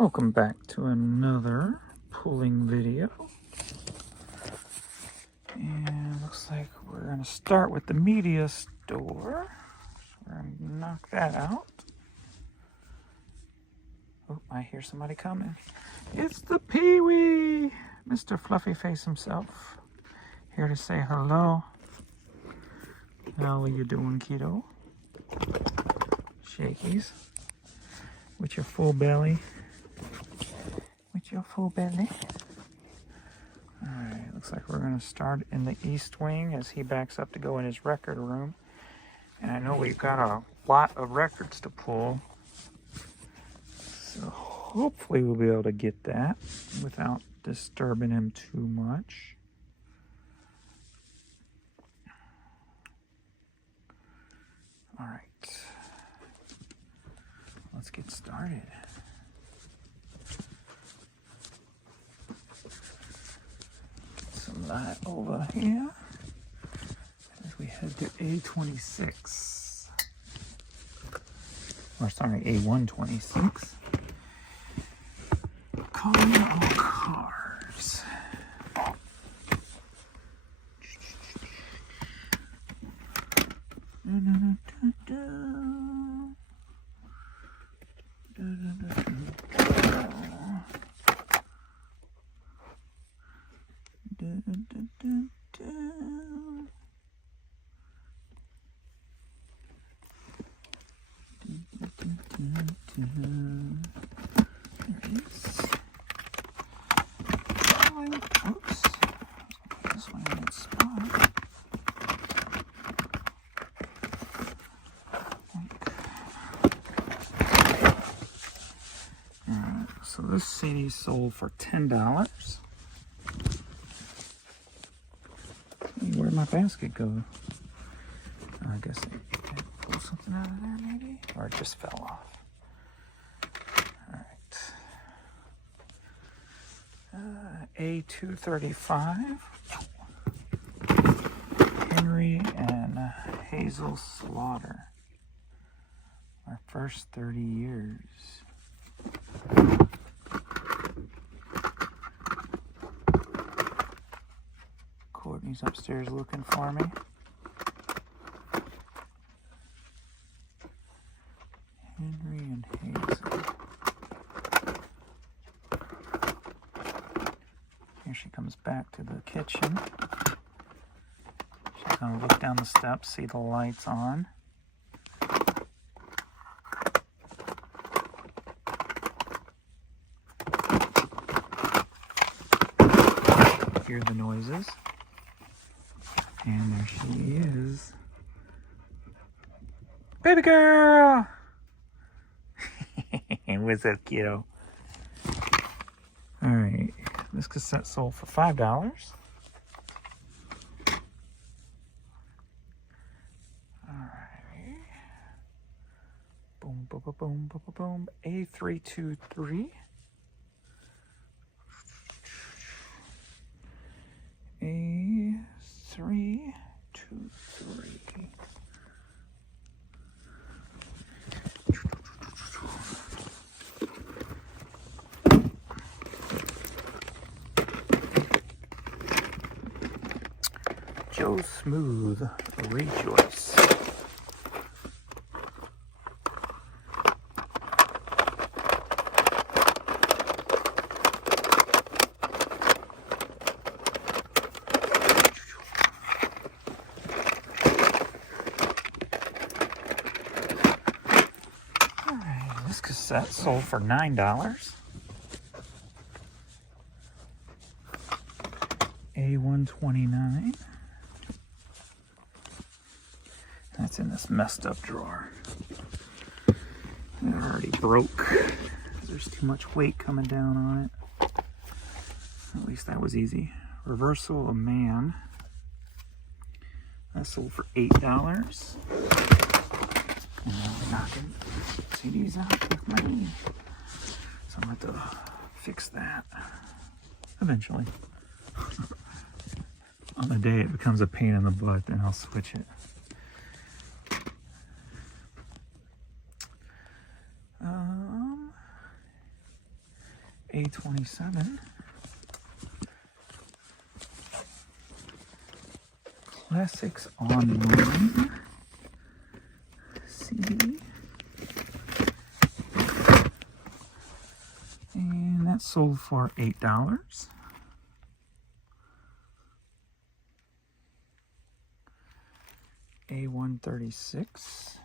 Welcome back to another pulling video. And looks like we're going to start with the media store. So we're going to knock that out. Oh, I hear somebody coming. It's the Pee-wee! Mr. Fluffy Face himself. Here to say hello. How are you doing, kiddo? Shakies. With your full belly. With your full belly. Alright, looks like we're going to start in the east wing as he backs up to go in his record room. And I know we've got a lot of records to pull. So hopefully we'll be able to get that without disturbing him too much. Alright. Let's get started. Some light over here as we head to A26. Or sorry, A126. Calling all cars. Oops. This one in its spot. Alright, so this CD sold for $10. Where'd my basket go? I guess I pulled something out of there maybe? Or it just fell off. A235, Henry and Hazel Slaughter, our first 30 years. Courtney's upstairs looking for me. Henry and Hazel. Here she comes back to the kitchen. She's going to look down the steps, see the lights on. Hear the noises. And there she is. Baby girl! What's up, kiddo? Alright. This cassette sold for $5. Alright. Boom, boom, boom, boom, boom, boom. A323. A323. Joe Smooth, Rejoice. Alright, this cassette sold for $9. A129. That's in this messed up drawer. It already broke. There's too much weight coming down on it. At least that was easy. Reversal of Man. That sold for $8. And now we're knocking CDs out with my knee. So I'm going to have to fix that eventually. On the day it becomes a pain in the butt, then I'll switch it. A27. Classics Online CD. And that sold for $8. A136.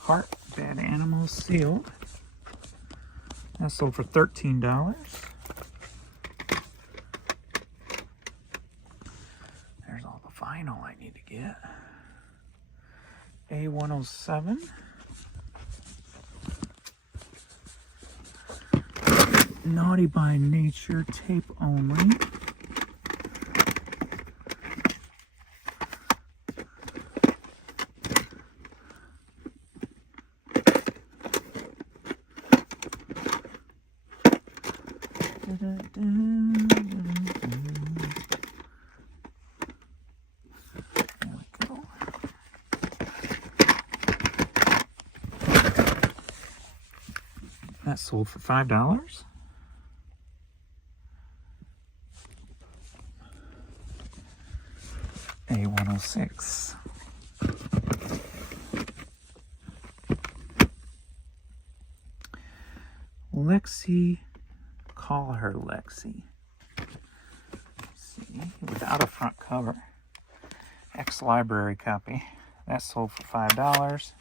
Heart Bad Animals sealed. That sold for $13. There's all the vinyl I need to get. A107. Naughty by Nature tape only. That sold for $5. A106. Lexi, call her Lexi. Let's see, without a front cover. Ex-library copy. That sold for $5.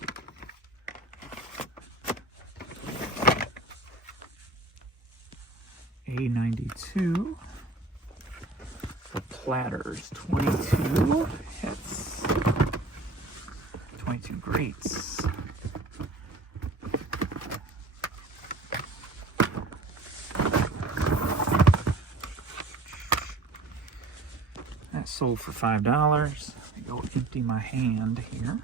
A92. The Platters 22 hits. 22 greats. That sold for $5. I go empty my hand here.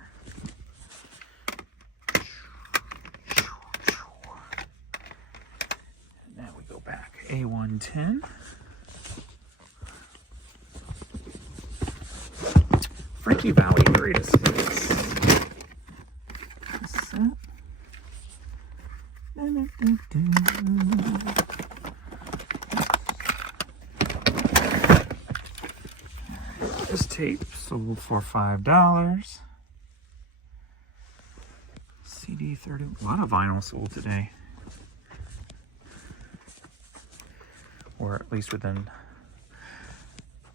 And then we go back. A110. Frankie Valley greatest hits. Set. This tape sold for $5. CD 30. A lot of vinyl sold today. Or at least within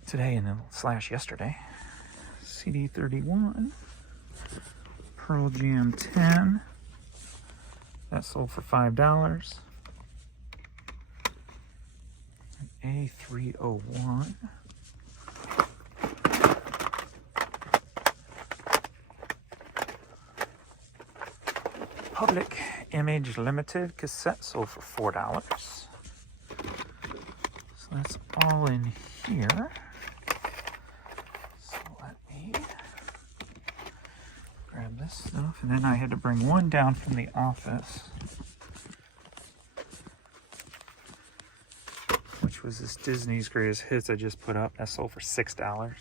today and then slash yesterday. CD 31. Pearl Jam 10. That sold for $5. A301. Public Image Limited cassette sold for $4. So that's all in here. So let me grab this stuff. And then I had to bring one down from the office, which was this Disney's Greatest Hits I just put up. That sold for $6.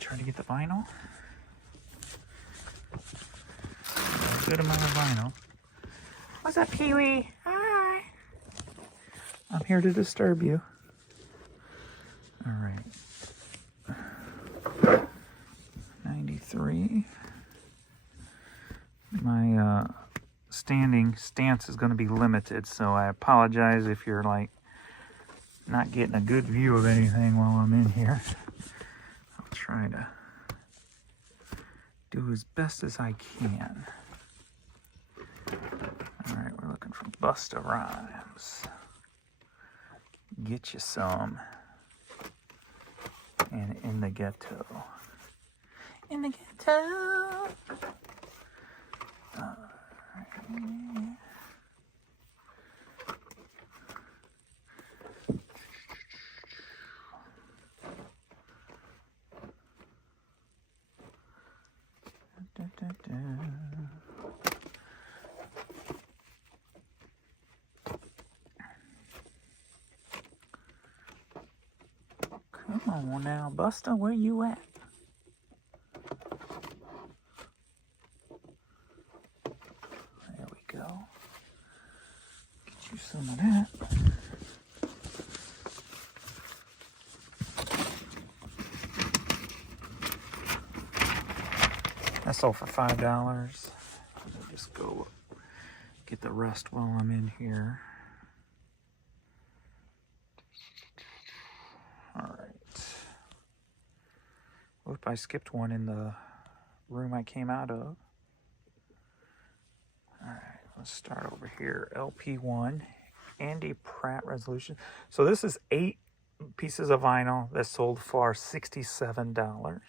Trying to get the vinyl. A good amount of vinyl. What's up, Pee-wee? Hi. I'm here to disturb you. All right. 93. My standing stance is going to be limited, so I apologize if you're like not getting a good view of anything while I'm in here. Try to do as best as I can. All right, we're looking for Busta Rhymes. Get you some. And In the Ghetto. In the Ghetto. All right. Come on now, Buster, where you at? There we go. Get you some of that. That sold for $5. I'll just go get the rest while I'm in here. All right. Oop, I skipped one in the room I came out of. All right, let's start over here. LP1, Andy Pratt resolution. So this is 8 pieces of vinyl that sold for $67.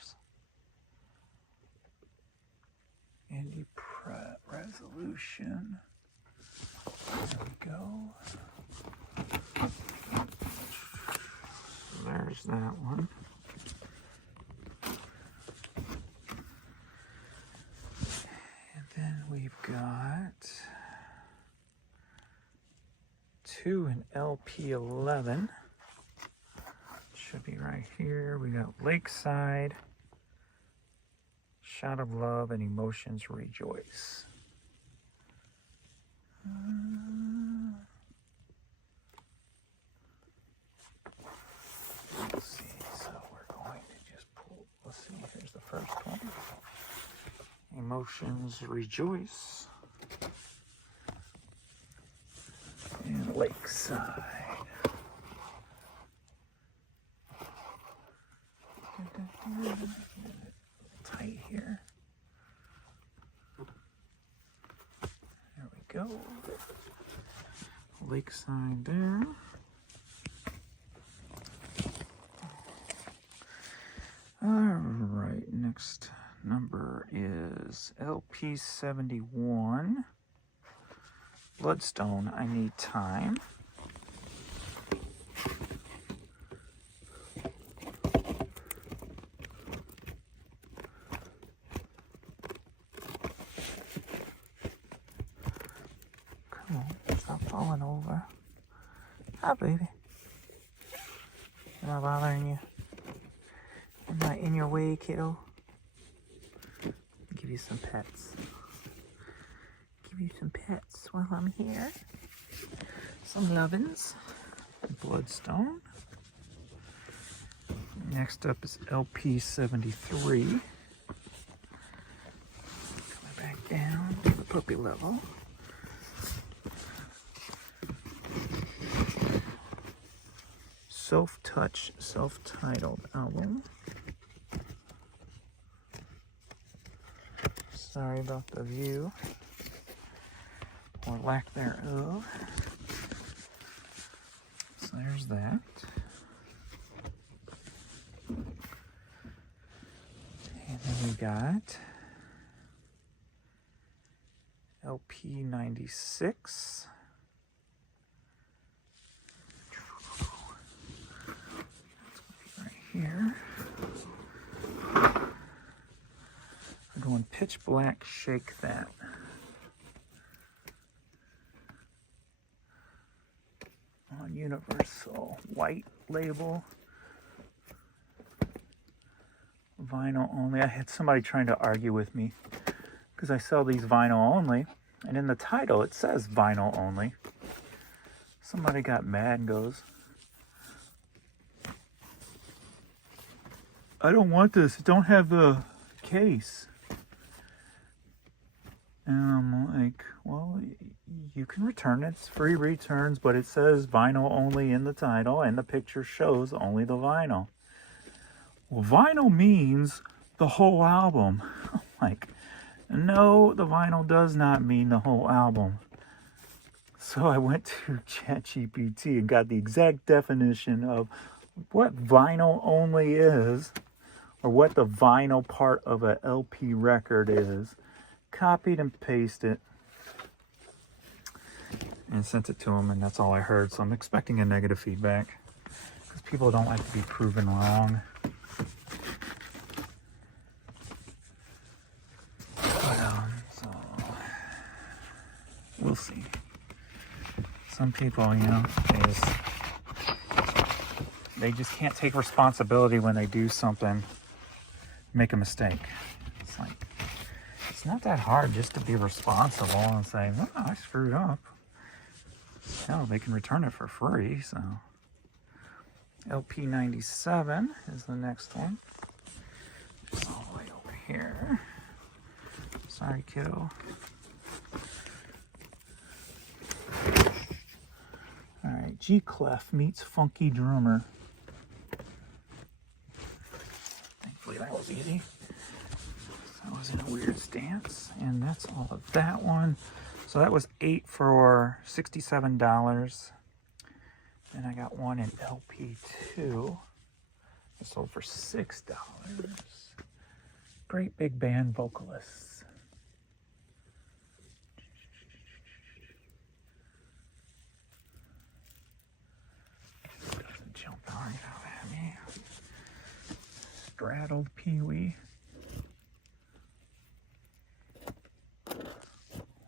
Andy Pratt resolution. There we go. So there's that one. And then we've got 2 in LP11. Should be right here. We got Lakeside, Shout of Love, and Emotions Rejoice. Let's see, so we're going to just pull, let's see, here's the first one. Emotions Rejoice. And Lakeside. Tight here. There we go. Lakeside there. All right, next number is LP71. Bloodstone, I Need Time. Come on, stop falling over. Hi, baby. Am I bothering you? Am I in your way, kiddo? Give you some pets. Give you some pets while I'm here. Some lovin's. Bloodstone. Next up is LP73. Coming back down to the puppy level. Self-Touch, self-titled album. Sorry about the view, or lack thereof. So there's that. And then we got LP96. Right here. We're going Pitch Black, Shake That. On Universal, white label, vinyl only. I had somebody trying to argue with me because I sell these vinyl only, and in the title it says vinyl only. Somebody got mad and goes, I don't want this, don't have the case. And I'm like, well, you can return it. It's free returns, but it says vinyl only in the title, and the picture shows only the vinyl. Well, vinyl means the whole album. I'm like, no, the vinyl does not mean the whole album. So I went to ChatGPT and got the exact definition of what vinyl only is, or what the vinyl part of a LP record is. Copied and pasted and sent it to him, and that's all I heard. So I'm expecting a negative feedback because people don't like to be proven wrong. But, so we'll see. Some people, you know, they just they just can't take responsibility when they do something, make a mistake. It's like, it's not that hard just to be responsible and say, well, I screwed up. Hell, they can return it for free, so. LP97 is the next one. It's all the way over here. Sorry, kiddo. Alright, G-Clef meets Funky Drummer. Thankfully that was easy. So I was in a weird stance, and that's all of that one. So that was 8 for $67. Then I got one in LP2. I sold for $6. Great big band vocalists. Doesn't jump hard out at me. Straddled Pee-wee.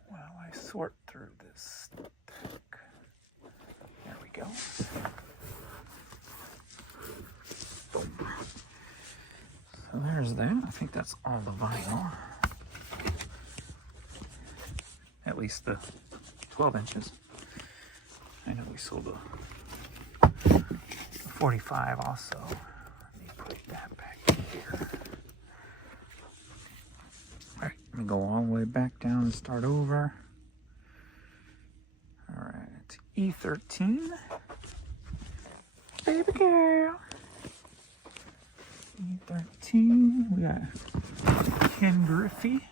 While I sort through this stack. There we go. Boom. So there's that. I think that's all the vinyl. At least the 12 inches. I know we sold the 45 also. Let me put that back here. Alright, let me go all the way back down and start over. Alright, E13. Baby girl. E13. We got Ken Griffey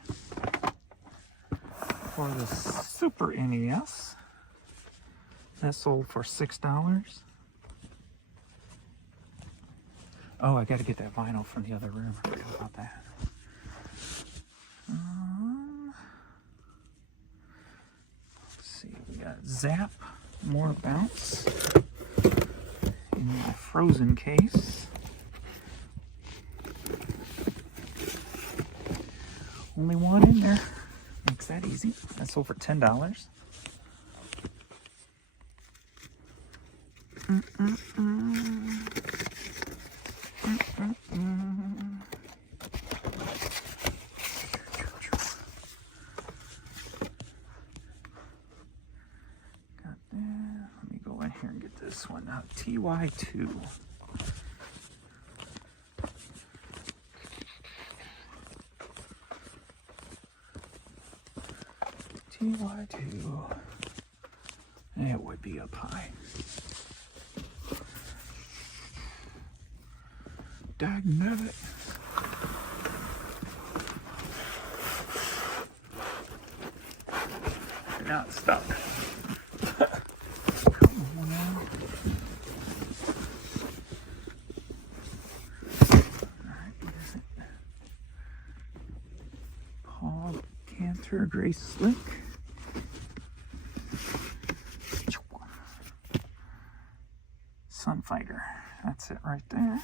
for the Super NES. That sold for $6. Oh, I gotta get that vinyl from the other room. I forgot about that. Let's see, we got Zap, more bounce in the frozen case. Only one in there. Makes that easy. That sold for $10. Here and get this one out. TY2. TY2. It would be up high. Dagnabbit. You're not stuck. Gray Slick. Sunfighter. That's it right there.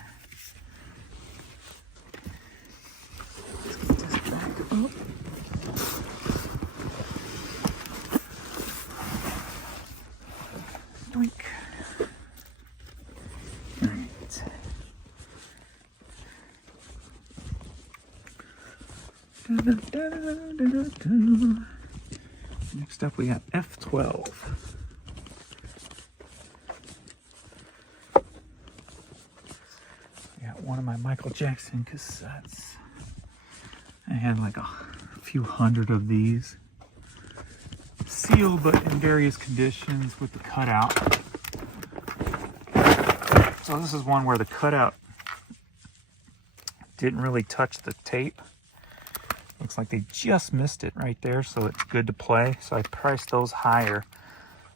Let's get this back up. Doink. Alright. Next up we have F12. I got one of my Michael Jackson cassettes. I had like a few hundred of these. Sealed but in various conditions with the cutout. So this is one where the cutout didn't really touch the tape. Looks like they just missed it right there, so it's good to play. So I priced those higher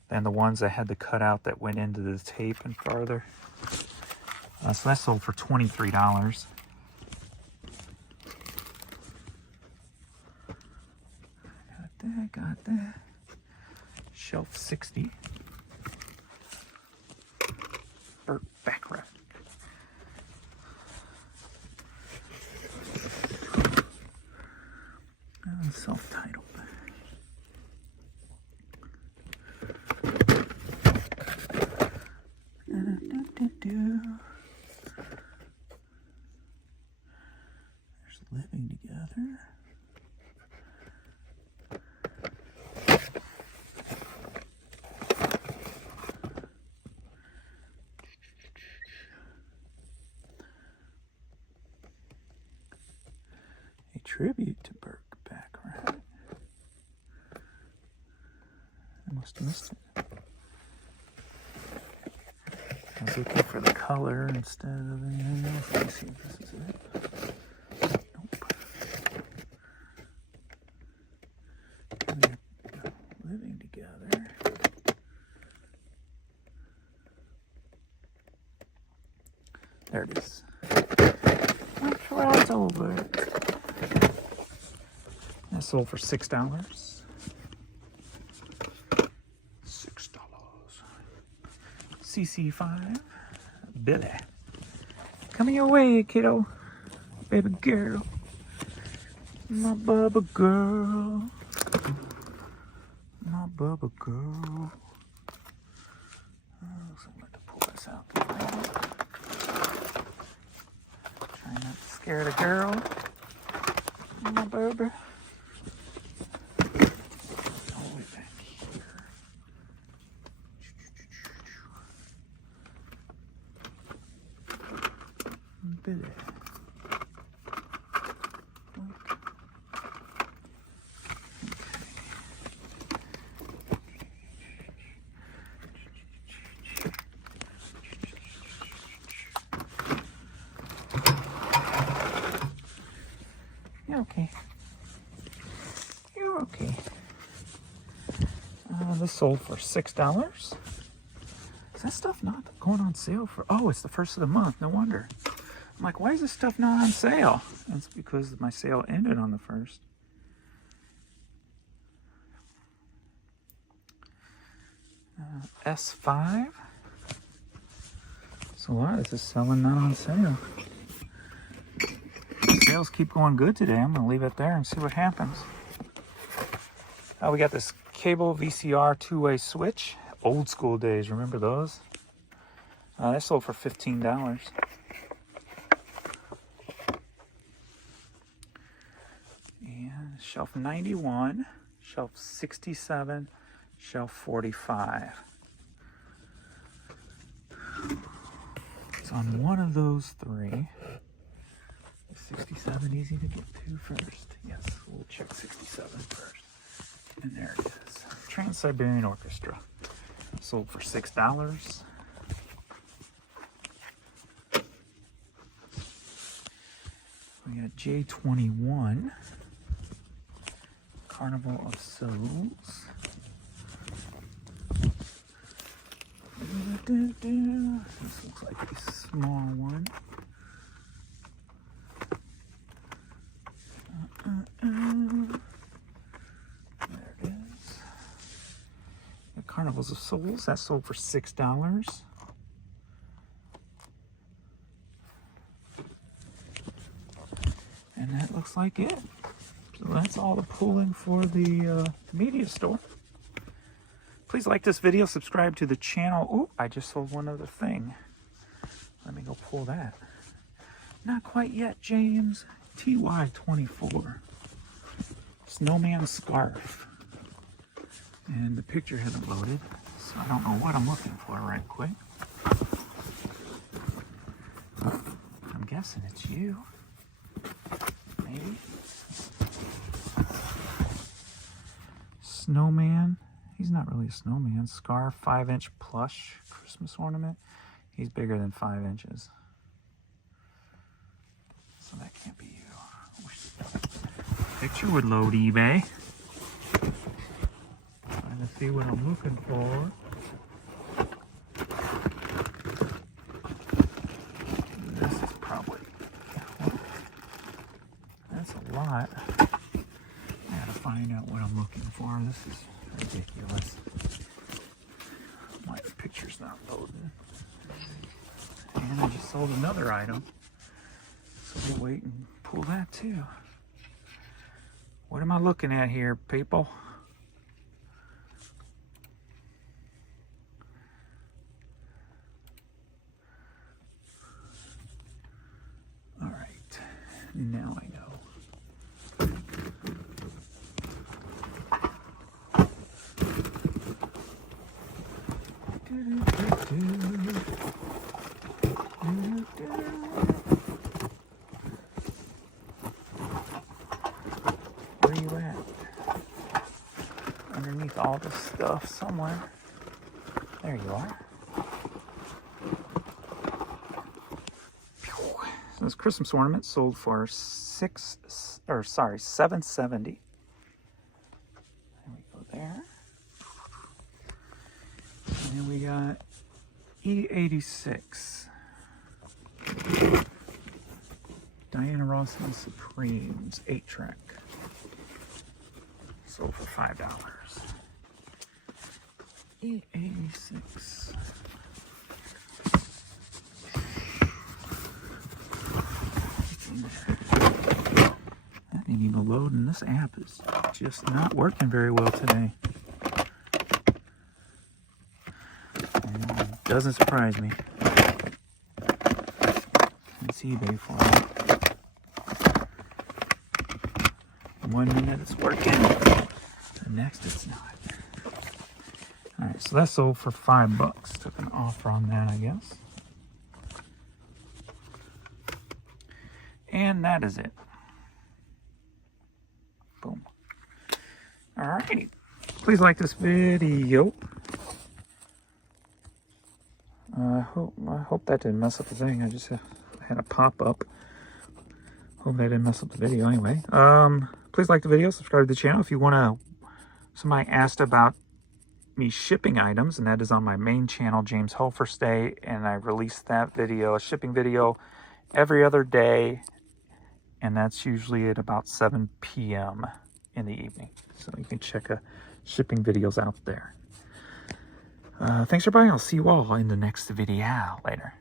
than the ones that had the cutout that went into the tape and farther. So that sold for $23. Got that. Shelf 60. Burt Bacharach. Self-titled. A tribute to Burke Baccarat. I must have missed it. I was looking for the color instead of anything else. Let me see if this is it. Nope. They're living together. There it is. Which one's over? That sold for $6. $6. CC5. Billy. Coming your way, kiddo. Baby girl. My bubba girl. My bubba girl. So I'm going to pull this out. Try not to scare the girl. My bubba. All the way back here. Billy. You're okay. You're okay. This sold for $6. Is that stuff not going on sale for? Oh, it's the first of the month. No wonder. I'm like, why is this stuff not on sale? That's because my sale ended on the 1st. S5. So a lot of this is selling not on sale. Sales keep going good today. I'm going to leave it there and see what happens. We got this cable VCR two-way switch. Old school days. Remember those? They sold for $15. And shelf 91, shelf 67, shelf 45. It's on one of those three. Is 67 easy to get to first? Yes, we'll check 67 first. And there it is. Trans-Siberian Orchestra. Sold for $6. We got J21. Carnival of Souls. This looks like a small one. There it is. The Carnivals of Souls, that sold for $6. And that looks like it. So that's all the pulling for the media store. Please like this video, subscribe to the channel. Oh, I just sold one other thing. Let me go pull that. Not quite yet, James. TY24. Snowman scarf. And the picture hasn't loaded, so I don't know what I'm looking for right quick. I'm guessing it's you. Maybe. Snowman. He's not really a snowman. Scarf, 5-inch plush Christmas ornament. He's bigger than 5 inches. So that can't be you. Picture would load eBay. Trying to see what I'm looking for. This is probably, well, that's a lot. I gotta find out what I'm looking for. This is ridiculous. My picture's not loading. And I just sold another item. So we'll wait and pull that too. What am I looking at here, people? All right, now I know. Where are you at? Underneath all this stuff somewhere. There you are. So this Christmas ornament sold for $770. There we go there. And then we got E86. Diana Ross and Supremes 8-track. Sold for $5. E86. That didn't even load, and this app is just not working very well today. And it doesn't surprise me. It's eBay for it. 1 minute it's working, the next it's not. Alright, so that sold for $5. Took an offer on that, I guess. And that is it. Boom. Alright. Please like this video. I hope that didn't mess up the thing. I just had a pop-up. Hope that didn't mess up the video anyway. Please like the video, subscribe to the channel. If you want to, somebody asked about me shipping items, and that is on my main channel, James Holferstay, and I release that video, a shipping video, every other day, and that's usually at about 7 p.m. in the evening. So you can check shipping videos out there. Thanks everybody. I'll see you all in the next video later.